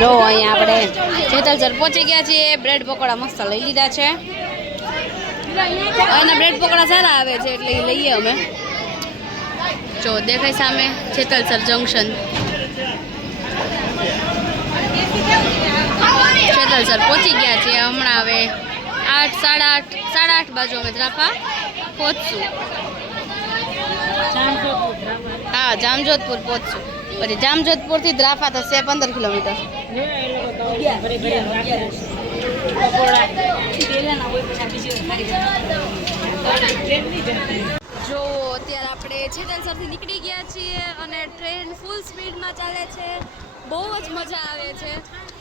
જો અહીંયા આપણે જેતલસર પહોંચી ગયા છીએ. બ્રેડ પકોડા મસ્ત લઈ લીધા છે. એના બ્રેડ પકોડા સારા આવે છે એટલે એ લઈએ અમે. જો દેખાય સામે જેતલસર જંકશન. જેતલસર પહોંચી ગયા છીએ હમણાં. હવે 8, 8:30 બાજુ અમે દ્રાફા પહોંચશું. હા, જામજોધપુર પહોંચશું. પછી જામજોધપુરથી દ્રાફા થશે 15 કિલોમીટર. જો અત્યારે આપણે જેતલસરથી નીકળી ગયા છીએ અને ટ્રેન ફૂલ સ્પીડમાં ચાલે છે. બહુ જ મજા આવે છે.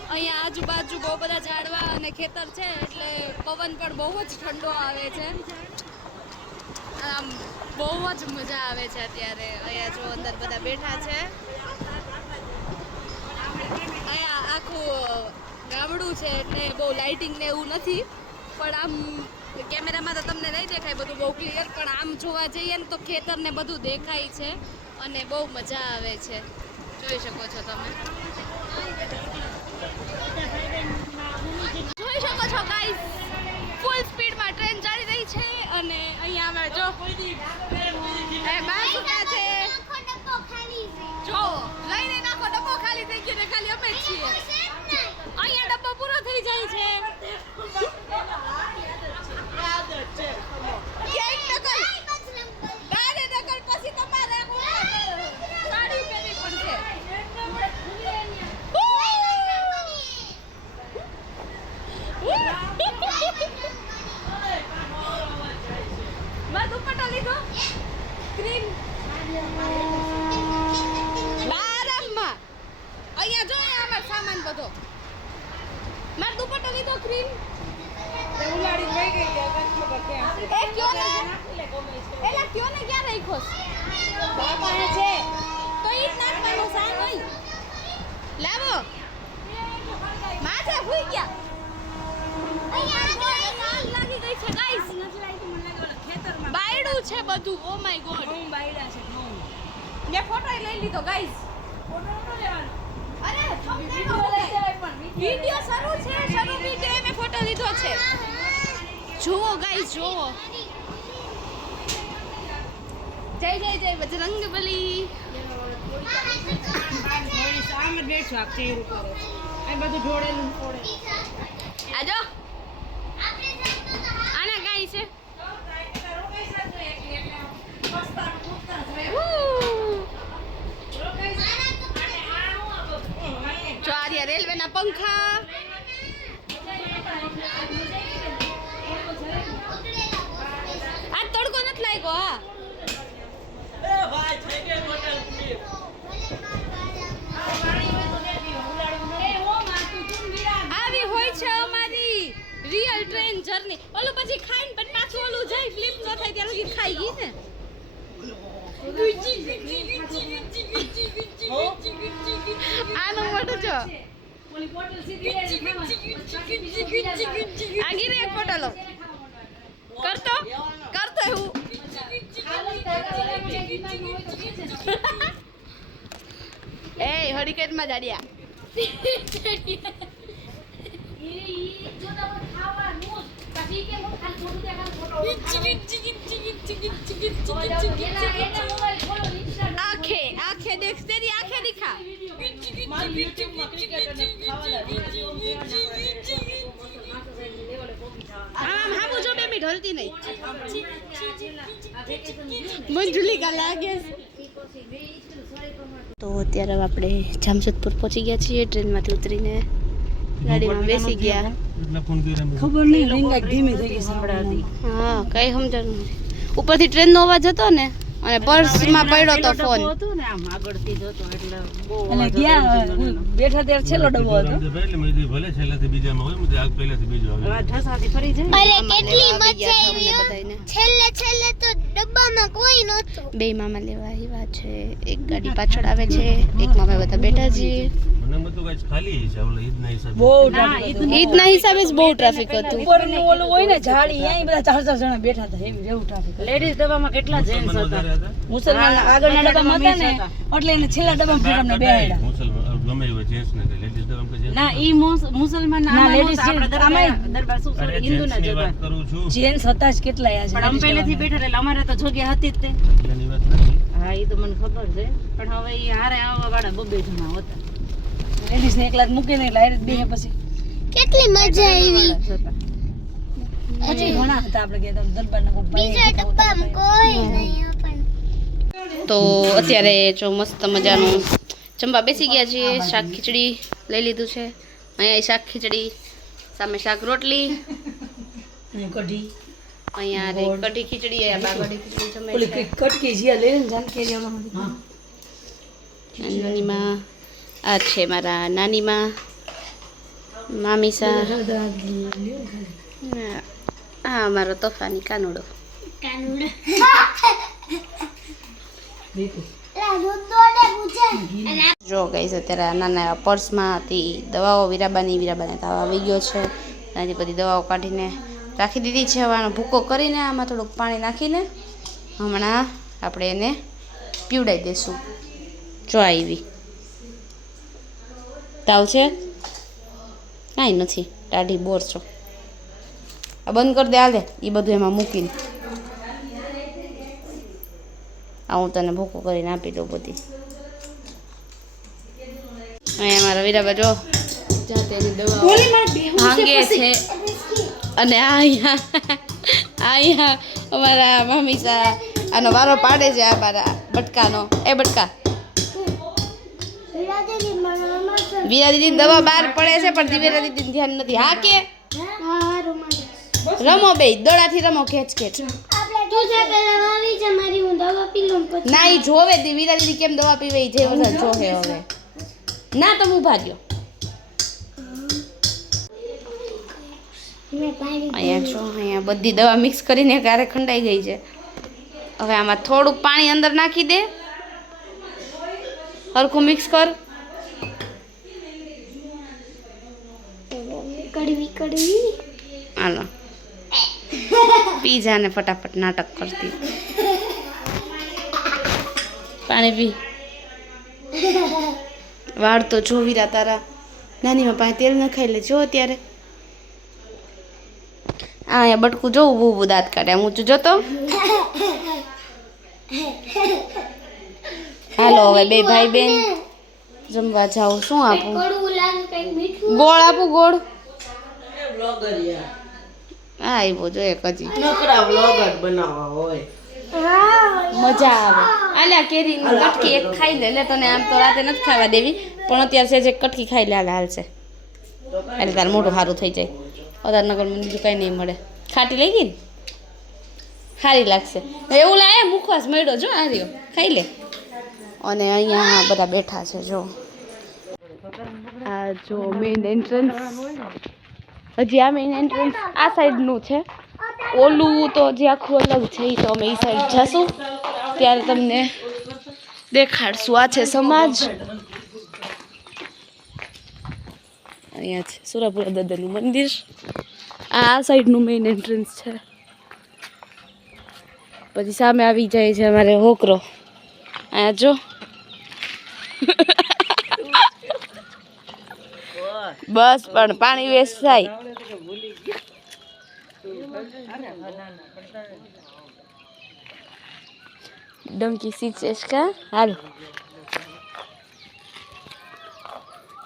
અહીંયા આજુબાજુ બહુ બધા ઝાડવા અને ખેતર છે એટલે પવન પણ બહુ જ ઠંડો આવે છે. આમ બહુ જ મજા આવે છે અત્યારે. અહીંયા જો અંદર બધા બેઠા છે. અહીંયા આખું ગામડું છે એટલે બહુ લાઇટિંગ ને એવું નથી, પણ આમ કેમેરામાં તો તમને નહીં દેખાય બધું બહુ ક્લિયર, પણ આમ જોવા જઈએ ને તો ખેતર ને બધું દેખાય છે અને બહુ મજા આવે છે. જોઈ શકો છો તમે. જોઈ શકો છો ગાઈસ, ફૂલ સ્પીડમાં ટ્રેન ચાલી રહી છે અને અહીંયા અમે જો બાસુકા છે. જો લઈને નાખો, ડબ્બો ખાલી થઈ ગયો ને ખાલી અમે જ છીએ. અહીંયા ડબ્બો પૂરો થઈ જાય છે. પછી તમારે સાડી પહેરવી પડશે. મેં દુપટ્ટો લીધો ક્રીમ બારામાં. અહીંયા જો અમાર સામાન બધો. મેં દુપટ્ટો લીધો ક્રીમ. ઉલાડી લઈ ગઈ કે ખબર ક્યાં છે. એ ક્યો ને એલા ક્યો ને ક્યાં રાખ્યો બાપા છે તો ઈ નાખવાનો સા નહીં. લાવો માથે ભૂઈ ગયા. લાગી ગઈ છે ગાઈસ. બાયડું છે બધું. ઓ માય ગોડ, બાયડા છે. મેં ફોટો લઈ લીધો ગાઈસ. ફોટો નતો લેવાનો. અરે વિડિયો શરૂ છે. શરૂ વિડિયો મેં ફોટો લીધો છે. જુઓ ગાઈસ, જુઓ. જય જય જય બજરંગબલી. આમ ડેટ વાક છે એવું કરે. આ બધું જોડેલું પડે. આજો આના ગાય છે. જો આ રેલવેના પંખા. આ તડકો નથી લાગ્યો. હા આવી હોય છે અમારી રિયલ ટ્રેન જર્ની. ઓલું પછી ખાઈને પણ પાછું ઓલું જાય ફ્લિપ ન થાય ત્યાં લગી ખાઈ ગઈ ને. આનું મોટું જો આગી એક ફોટો લો. કરતો એવું એ હરિકેટ માં જાડિયા. आंखें देख, तेरी आंखें दिखा. हम जो बेबी ढलती नहीं मंजुली का लागे. तो અત્યારે આપણે જામજોધપુર પહોંચી ગયા છીએ. ટ્રેનમાંથી ઉતરીને ગાડીમાં બેસી ગયા. ખબર નહીં રીંગ ધીમી થઈ ગઈ સંભળાતી. હા કઈ સમજણ નથી. ઉપરથી ટ્રેનનો અવાજ હતો ને અને પર્સમાં પડ્યો તો ફોન. હતો ને આમ આગળથી જતો એટલે બહુ એટલે ગયા બેઠા ત્યારે છેલ્લો ડબ્બો હતો. એટલે મેં ભલે છેલ્લાથી બીજામાં હોય મુજે આગ પહેલાથી બીજો આવે. આ ઠસાથી ફરી જાય. અરે કેટલી મજા આવી. છેલ્લે તો ડબ્બામાં કોઈ નહોતું. બે મામા લેવા આવ્યા છે. એક ગાડી પાછળ આવે છે, એક મામા બધા બેઠા છે. મને બધું કાંઈ ખાલી છે ઓલા ઈદના હિસાબે. બહુ ઈદના હિસાબે જ બહુ ટ્રાફિક હતું. ઉપરનું ઓલું હોય ને ઝાડી અહીં બધા 4 જણા બેઠા હતા. એવી જેવું ટ્રાફિક. લેડીઝ ડબ્બામાં કેટલા જેન્ટ્સ હતા. મુસલમાન આગળના ડબ્બામાં હતા ને એટલે એને છેલ્લા ડબ્બામાં ફેરમને બેહાડ્યા. મુસલમાન ગમે એવા જેન્ટ્સ ને લેડીઝ લેડીઝ દવા કે જેન્ટ્સ ના ઈ મુસલમાન ના લેડીઝ દરબાર શું અરે હિન્દુ ના જેન્ટ્સની જતા વાત કરું છું જેન્ટ્સ હતા જ કેટલા આજે પણ અમે પહેલેથી બેઠા એટલે અમારે તો જગ્યા હતી જ તે એની વાત નથી હા ઈ તો મને ખબર છે પણ હવે ઈ હારે આવવા વાળા બબે જણા હતા લેડીઝ ને એકલા જ મૂકે ને એટલે બે પછી કેટલી મજા આવી પછી ઘણા હતા આપણે ગયા દરબાર ના બીજા ડબ્બામાં કોઈ નહીં પણ તો અત્યારે જો મસ્ત મજાનું જમવા બેસી ગયા છીએ શાક ખીચડી લઈ લીધું છે અહીંયા શાક ખીચડી સામે શાક રોટલી કઢી અહીંયા રે કઢી ખીચડી અહીંયા બા કઢી ખીચડી જમે ઓલી છે કટકી જીયા લઈને જાન કેરીમાં હા નાનીમાં આ છે મારા નાનીમાં મામીસા આ મારો તોફાની કાનુડો કાનુડા દેખો લા દોડે પૂછે અને જો ગાઈસ અત્યારે આ નાના એવા પર્સમાં હતી દવાઓ વીરાબાને તાવ આવી ગયો છે એની બધી દવાઓ કાઢીને રાખી દીધી છે હવે આનો ભૂકો કરીને આમાં થોડુંક પાણી નાખીને હમણાં આપણે એને પીવડાવી દઈશું જો આવી તાવ છે કાંઈ નથી ટાઢી બોર છો આ બંધ કરી દે હાલે એ બધું એમાં મૂકીને આ હું તને ભૂકો કરીને આપી દઉં બધી અહીંયા મારા વીરાબા જો જાતે એની દવા ભાંગે છે અને અહીંયા અમારા મામીસા આનો વારો પાડે છે આ મારા બટકાનો એ બટકા વિરાદેવી મામા વીરા દીદી દવા બહાર પડે છે પણ દિવેરા દીદી ધ્યાન નથી હા કે હા રૂમાલ રમો બે દોડાથી રમો ખેંચ ખેંચ આપણે તું જે પેલા આવી છે મારી હું દવા પી લઉં પછી ના એ જોવે વીરા દીદી કેમ દવા પીવે એ જે જોહે હવે ના તમે ઊભા રહ્યો મેં પાડી અહીંયા જો અહીંયા બધી દવા મિક્સ કરીને ક્યારે ખંડાઈ ગઈ છે હવે આમાં થોડુંક પાણી અંદર નાખી દે હરખું મિક્સ કર કડવી હાલો પી જા ને ફટાફટ નાટક કરતી પાણી પી વાળ તો જો વીરા તારા નાનીમાં પાસે તેલ ન ખાઈ લે જો અત્યારે આ અહીંયા બટકું જોવું બહુ દાંત કાઢે હું જોતો હાલો હવે બે ભાઈ બેન જમવા જાવ શું આપું કડવું લાગે કઈ મીઠું ગોળ આપું ગોળ હા આવ્યો જો એક હજી મજા આવે આલ્યા કેરીની કટકી એક ખાઈ લે એટલે તને આમ તો રાતે નથી ખાવા દેવી પણ અત્યારે છે જે કટકી ખાઈ લે હાલશે એટલે તારું મોઢું સારું થઈ જાય અત્યારે નગર મને બીજું કંઈ નહીં મળે ખાટી લઈ ગઈ ને સારી લાગશે એવું લાગે મુખવાસ મળ્યો જો આ રહ્યો ખાઈ લે અને અહીંયા બધા બેઠા છે જો આ જો મેઇન એન્ટ્રન્સ હજી આ મેઇન એન્ટ્રન્સ આ સાઈડનું છે ઓલું તો જે આખું અલગ છે એ તો અમે એ સાઈડ જશું ત્યારે તમને દેખાડશું આ છે સમાજ અહીંયા છે સુરાપુરા દાદાનું મંદિર આ સાઈડનું મેઇન એન્ટ્રન્સ છે પછી સામે આવી જાય છે અમારે હોકરો અહીંયા જો બસ પણ પાણી વેસ્ટ થાય ડંકી સીચેસ કા હાલ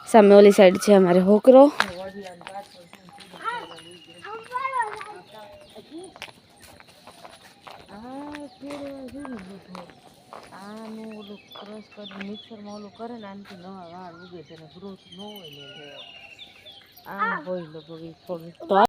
સામે ઓલી સાઈડ છે અમારે હોકરો આનું ઓલું ક્રશ કરી મિક્સરમાં ઓલું કરે ને આનાથી નવા વાળ ઉગે છે ને ગ્રોથ ન હોય ને આ હોય લગભગ થોડું